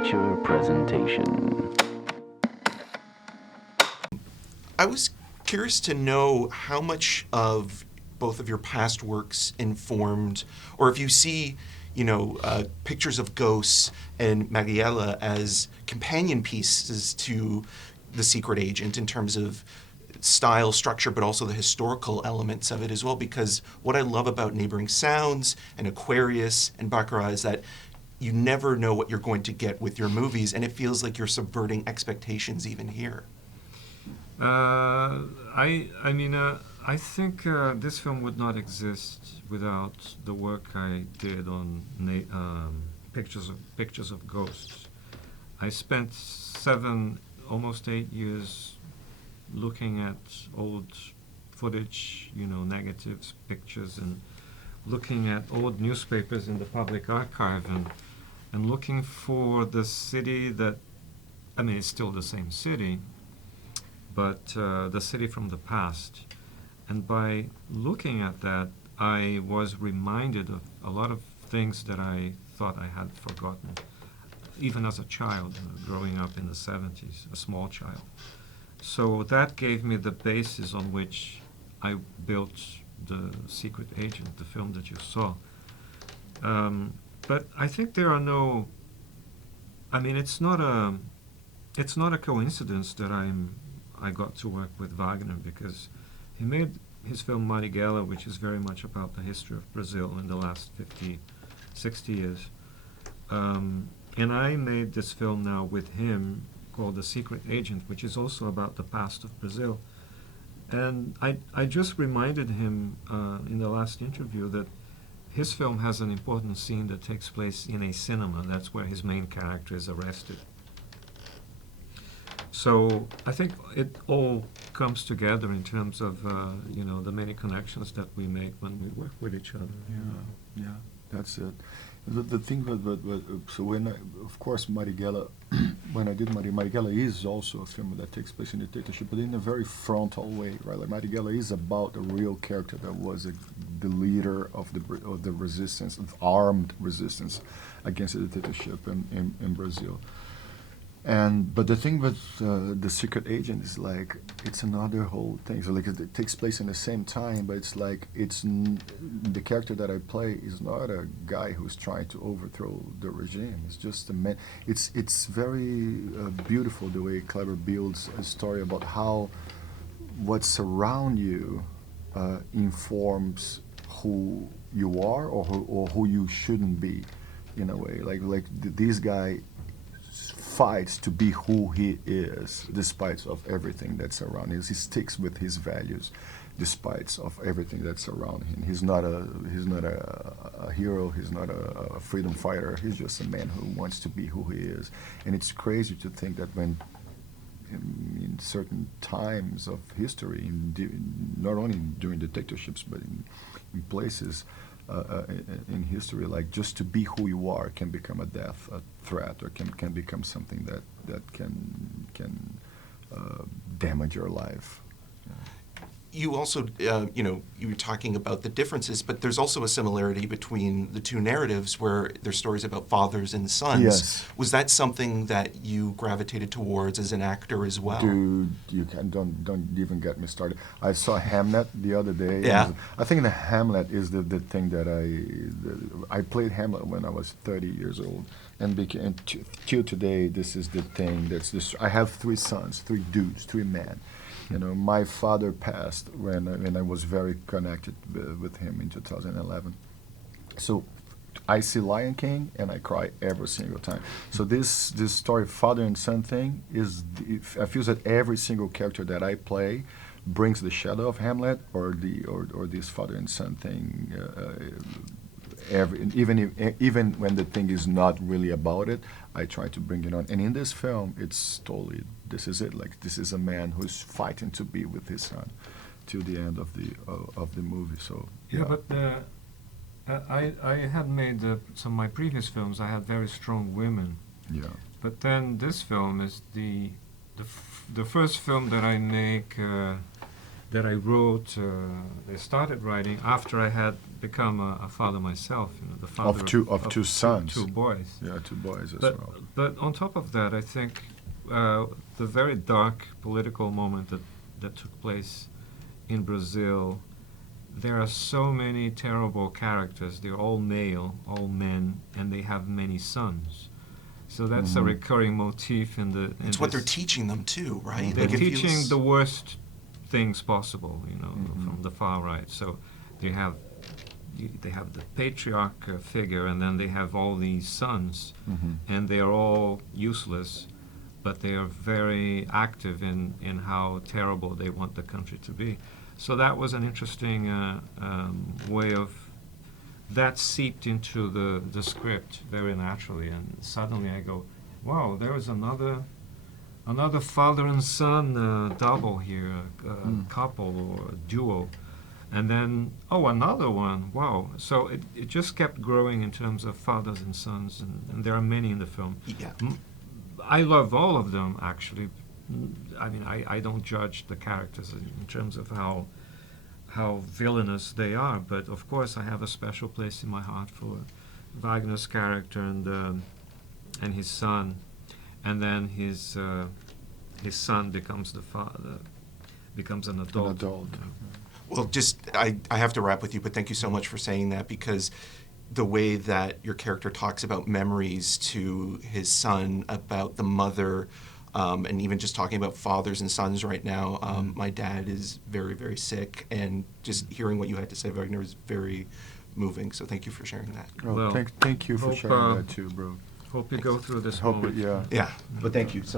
feature presentation. I was curious to know how much of both of your past works informed, or if you see, pictures of ghosts and Marighella as companion pieces to The Secret Agent in terms of style, structure, but also the historical elements of it as well. Because what I love about Neighboring Sounds and Aquarius and Baccarat is that you never know what you're going to get with your movies, and it feels like you're subverting expectations even here. I think this film would not exist without the work I did on pictures of ghosts. I spent 7, almost 8 years looking at old footage, negatives, pictures, and looking at old newspapers in the public archive and looking for the city that, it's still the same city, but the city from the past. And by looking at that, I was reminded of a lot of things that I thought I had forgotten, even as a child, growing up in the 70s, a small child. So that gave me the basis on which I built The Secret Agent, the film that you saw. But I think there are no, it's not a coincidence that I got to work with Wagner, because he made his film Marighella, which is very much about the history of Brazil in the last 50, 60 years. And I made this film now with him called The Secret Agent, which is also about the past of Brazil. And I just reminded him in the last interview that his film has an important scene that takes place in a cinema. That's where his main character is arrested. So I think it all comes together in terms of the many connections that we make when we work with each other. Yeah, that's it. The thing so of course Marighella, when I did Marighella is also a film that takes place in a dictatorship, but in a very frontal way, right? Like Marighella is about a real character that was the leader of the resistance, of armed resistance against the dictatorship in Brazil. But the thing with The Secret Agent is like it's another whole thing. So like it takes place in the same time, but it's like the character that I play is not a guy who's trying to overthrow the regime. It's just a man. It's very beautiful the way Kleber builds a story about how what's around you informs who you are or who you shouldn't be, in a way. Like this guy fights to be who he is, despite of everything that's around him. He sticks with his values, despite of everything that's around him. He's not a hero. He's not a freedom fighter. He's just a man who wants to be who he is. And it's crazy to think that when in certain times of history, not only during dictatorships, but in places in history, like just to be who you are can become a threat, or can become something that can damage your life. Yeah. You also, you were talking about the differences, but there's also a similarity between the two narratives where there's stories about fathers and sons. Yes. Was that something that you gravitated towards as an actor as well? Dude, don't even get me started. I saw Hamlet the other day. Yeah. I think the Hamlet is the thing that I played Hamlet when I was 30 years old, and till today this is the thing that's this. I have 3 sons, 3 dudes, 3 men. My father passed when I was very connected with him in 2011. So I see Lion King and I cry every single time. So this story, father and son thing, I feel that every single character that I play brings the shadow of Hamlet or this father and son thing. Even when the thing is not really about it, I try to bring it on. And in this film, it's totally, this is it. Like, this is a man who's fighting to be with his son till the end of the movie. So yeah, but I had made some of my previous films. I had very strong women. Yeah. But then this film is the first film that I make that I wrote, I started writing after I had become a father myself, the father of two sons. two boys. Yeah, two boys as But, well. but on top of that, I think the very dark political moment that took place in Brazil, there are so many terrible characters. They're all male, all men, and they have many sons. So that's a recurring motif in the. It's what they're teaching them too, right? They're Like, it teaching feels- the worst things possible, from the far right. So they have the patriarch figure, and then they have all these sons, and they are all useless, but they are very active in how terrible they want the country to be. So that was an interesting way of that seeped into the script very naturally, and suddenly I go, wow, there is another father and son double here, couple or duo, and then another one, wow. So it just kept growing in terms of fathers and sons, and there are many in the film. Yeah. I love all of them, actually. I mean, I don't judge the characters in terms of how villainous they are, but of course I have a special place in my heart for Wagner's character and his son, and then his son becomes the father, becomes an adult. An adult. Well, I have to wrap with you, but thank you so much for saying that, because the way that your character talks about memories to his son, about the mother, and even just talking about fathers and sons right now. My dad is very, very sick, and just hearing what you had to say, Wagner, is very moving. So thank you for sharing that. Well, Well, thank you for hope, sharing that too, bro. Hope you go through this Hope moment. it, yeah. Yeah, but thank you so